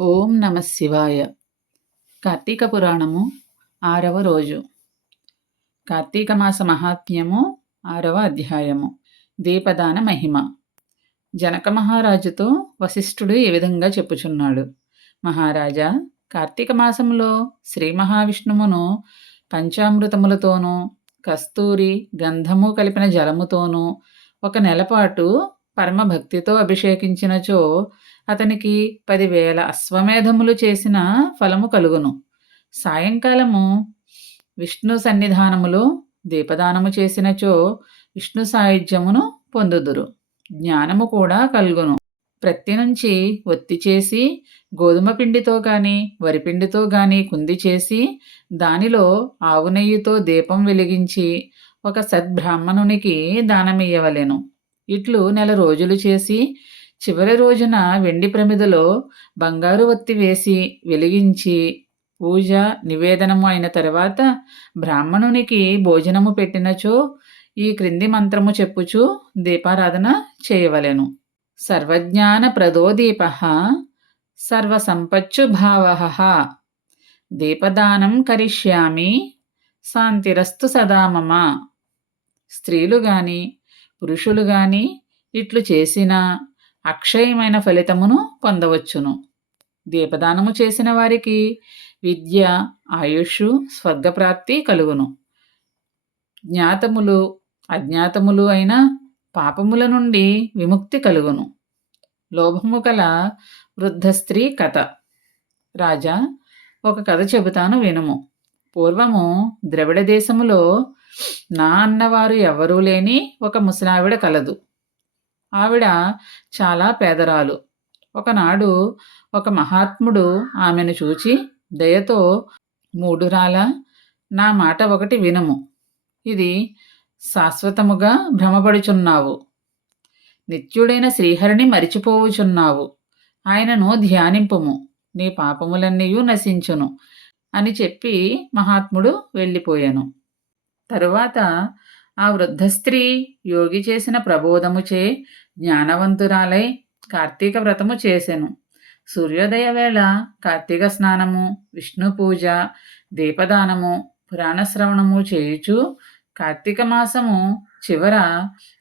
ఓం నమ శివాయ. కార్తీక పురాణము ఆరవ రోజు. కార్తీక మాస మహాత్మ్యము ఆరవ అధ్యాయము. దీపదాన మహిమ. జనక మహారాజుతో వశిష్ఠుడు ఈ విధంగా చెప్పుచున్నాడు? మహారాజా కార్తీక మాసంలో శ్రీ మహావిష్ణువును పంచామృతములతోనూ కస్తూరి గంధము కలిపిన జలముతోనూ ఒక నెలపాటు పరమభక్తితో అభిషేకించినచో అతనికి పదివేల అశ్వమేధములు చేసిన ఫలము కలుగును. సాయంకాలము విష్ణు సన్నిధానములో దీపదానము చేసినచో విష్ణు సాయుధ్యమును పొందుదురు. జ్ఞానము కూడా కలుగును. ప్రత్తి నుంచి ఒత్తి చేసి గోధుమ పిండితో కానీ వరిపిండితో కానీ కుంది చేసి దానిలో ఆవు నెయ్యితో దీపం వెలిగించి ఒక సద్బ్రాహ్మణునికి దానమియ్యవలెను. ఇట్లు నెల రోజులు చేసి చివరి రోజున వెండి ప్రమిదలో బంగారు ఒత్తి వేసి వెలిగించి పూజ నివేదనము అయిన తర్వాత బ్రాహ్మణునికి భోజనము పెట్టినచో ఈ క్రింది మంత్రము చెప్పుచు దీపారాధన చేయవలెను. సర్వజ్ఞాన ప్రదోదీప సర్వసంపచ్చు భావ దీపదానం కరిష్యామి శాంతిరస్తు సదామమ స్త్రీలు గాని పురుషులు గాని ఇట్లు చేసినా అక్షయమైన ఫలితమును పొందవచ్చును. దీపదానము చేసిన వారికి విద్య ఆయుష్ స్వర్గప్రాప్తి కలుగును. జ్ఞాతములు అజ్ఞాతములు అయిన పాపముల నుండి విముక్తి కలుగును. లోభము గల వృద్ధ స్త్రీ కథ. రాజా ఒక కథ చెబుతాను వినుము. పూర్వము ద్రవిడ దేశములో నా అన్నవారు ఎవరూ లేని ఒక ముసలావిడ కలదు. ఆవిడ చాలా పేదరాలు. ఒకనాడు ఒక మహాత్ముడు ఆమెను చూచి దయతో మూడురాల నా మాట ఒకటి వినము. ఇది శాశ్వతముగా భ్రమపడుచున్నావు. నిత్యుడైన శ్రీహరిని మరిచిపోవుచున్నావు. ఆయనను ధ్యానింపుము. నీ పాపములన్నీయూ నశించును అని చెప్పి మహాత్ముడు వెళ్ళిపోయాను. తరువాత ఆ వృద్ధ స్త్రీ యోగి చేసిన ప్రబోధముచే జ్ఞానవంతురాలై కార్తీక వ్రతము చేసెను. సూర్యోదయ వేళ కార్తీక స్నానము విష్ణు పూజ దీపదానము పురాణశ్రవణము చేయుచు కార్తీక మాసము చివర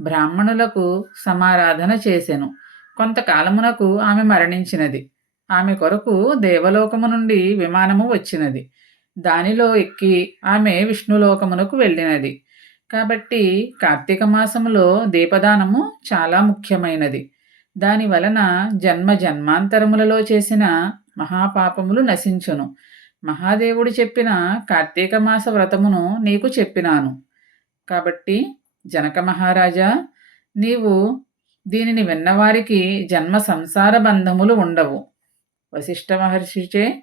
బ్రాహ్మణులకు సమారాధన చేసెను. కొంతకాలమునకు ఆమె మరణించినది. ఆమె కొరకు దేవలోకము నుండి విమానము వచ్చినది. దానిలో ఎక్కి ఆమె విష్ణులోకమునకు వెళ్ళినది. కాబట్టి కార్తీక మాసములో దీపదానము చాలా ముఖ్యమైనది. దాని వలన జన్మ జన్మాంతరములలో చేసిన మహాపాపములు నశించును. మహాదేవుడు చెప్పిన కార్తీక మాస వ్రతమును నీకు చెప్పినాను. కాబట్టి జనక మహారాజా నీవు దీనిని విన్నవారికి జన్మ సంసార బంధములు ఉండవు. వశిష్ఠ మహర్షిచే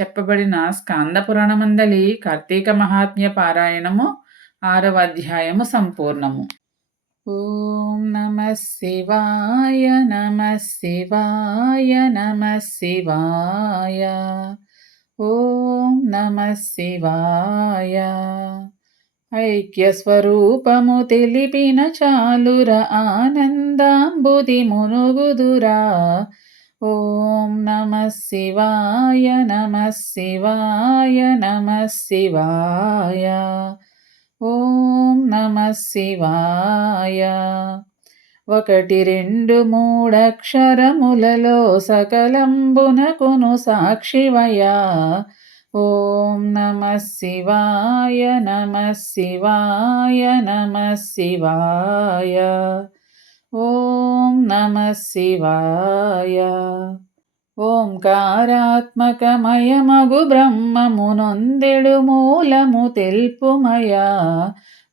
చెప్పబడిన స్కాంద పురాణమందలి కార్తీక మహాత్మ్య పారాయణము ఆరవ అధ్యాయము సంపూర్ణము. ఓం నమ శివాయ నమ శివాయ నమ శివాయ. ఓం నమ శివాయ. ఐక్య స్వరూపము తెలిపిన చాలుర ఆనందాంబుది మునుగుదురా. ఓం నమ శివాయ నమ శివాయ నమ శివాయ. ఓం నమ శివాయ. ఒకటి రెండు మూడక్షరములలో సకలంబునకును సాక్షివయా ఓం నమ శివాయ నమ శివాయ నమ శివాయ. ఓం నమ శివాయ ఓంకారాత్మకమయమగు బ్రహ్మమునొందెడు మూలము తెల్పుమయా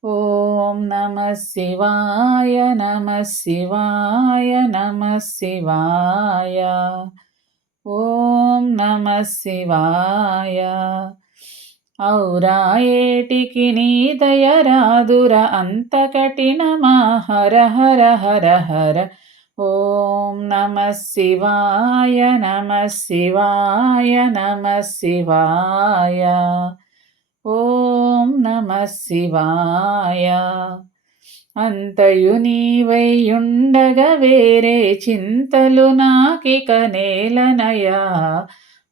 ఓం నమ శివాయ నమ శివాయ నమ శివాయ ఓం నమ శివాయ ఔరాయేటికి నీ దయరాదుర అంత కఠినమా? హర హర హర హర. ఓం నమ శివాయ నమ శివాయ నమ శివాయ. ఓం నమ శివాయ. అంతయు నీవైయుండగ వేరే చింతలు నాకిక నేలనయా?